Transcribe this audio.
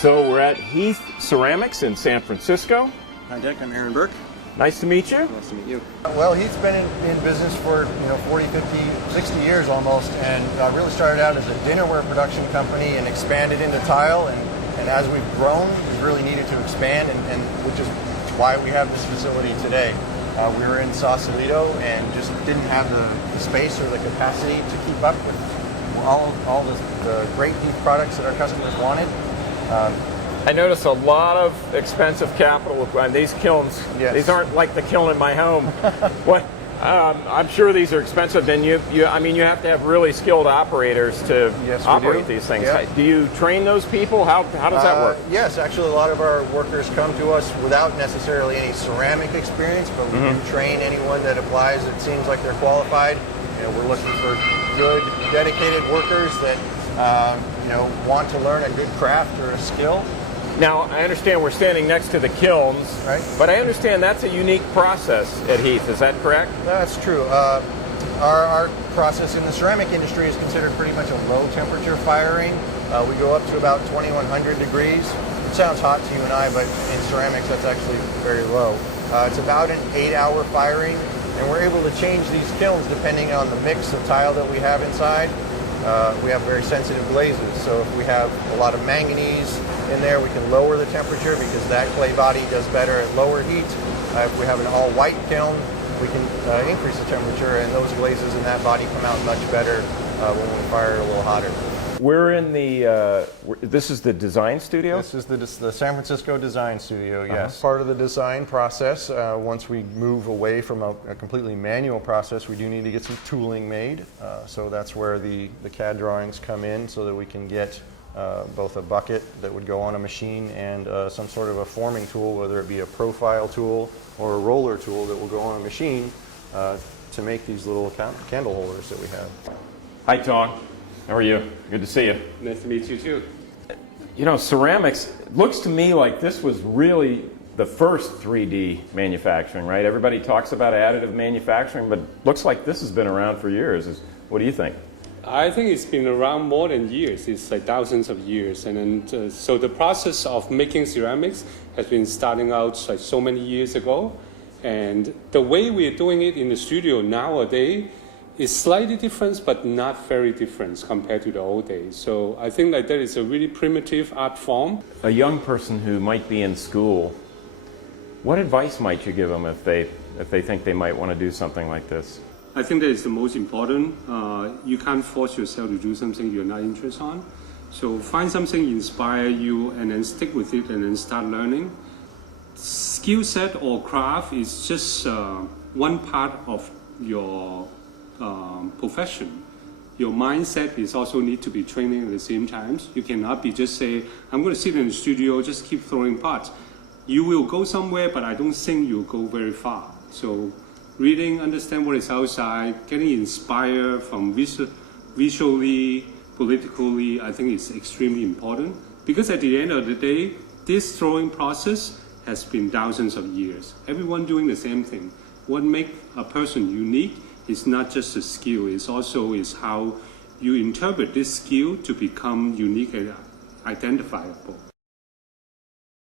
So we're at Heath Ceramics in San Francisco. Hi Dick, I'm Aaron Burke. Nice to meet you. Nice to meet you. Well, Heath's been in business for 40, 50, 60 years almost, and really started out as a dinnerware production company and expanded into tile. And as we've grown, we've really needed to expand, and which is why we have this facility today. We were in Sausalito and just didn't have the space or the capacity to keep up with all the great Heath products that our customers wanted. I noticed a lot of expensive capital with these kilns. Yes. These aren't like the kiln in my home. What? I'm sure these are expensive. Then you have to have really skilled operators to operate these things. Yeah. Do you train those people? How does that work? Yes, actually, a lot of our workers come to us without necessarily any ceramic experience, but we do train anyone that applies. It seems like they're qualified. We're looking for good, dedicated workers that want to learn a good craft or a skill. Now, I understand we're standing next to the kilns, right? But I understand that's a unique process at Heath. Is that correct? That's true. Our process in the ceramic industry is considered pretty much a low temperature firing. We go up to about 2100 degrees. It sounds hot to you and I, but in ceramics that's actually very low. It's about an 8-hour firing, and we're able to change these kilns depending on the mix of tile that we have inside. We have very sensitive glazes, so if we have a lot of manganese in there, we can lower the temperature because that clay body does better at lower heat. If we have an all-white kiln, we can increase the temperature, and those glazes in that body come out much better when we fire it a little hotter. We're in the, this is the design studio? This is the San Francisco Design Studio, yes. Part of the design process, once we move away from a completely manual process, we do need to get some tooling made. So that's where the CAD drawings come in, so that we can get both a bucket that would go on a machine and some sort of a forming tool, whether it be a profile tool or a roller tool that will go on a machine to make these little candle holders that we have. Hi, Tom. How are you? Good to see you. Nice to meet you too. Ceramics looks to me like this was really the first 3D manufacturing, right? Everybody talks about additive manufacturing, but looks like this has been around for years. What do you think? I think it's been around more than years. It's like thousands of years. And then, so the process of making ceramics has been starting out like so many years ago. And the way we're doing it in the studio nowadays is slightly different, but not very different compared to the old days. So I think that is a really primitive art form. A young person who might be in school, what advice might you give them if they think they might want to do something like this? I think that is the most important. You can't force yourself to do something you're not interested on. So find something inspire you and then stick with it and then start learning. Skill set or craft is just one part of your profession. Your mindset is also need to be training at the same time. You cannot be just say, I'm going to sit in the studio, just keep throwing parts. You will go somewhere, but I don't think you'll go very far. So reading, understand what is outside, getting inspired from visually, politically, I think is extremely important. Because at the end of the day, this throwing process has been thousands of years. Everyone doing the same thing. What makes a person unique is not just a skill, it's also is how you interpret this skill to become unique and identifiable.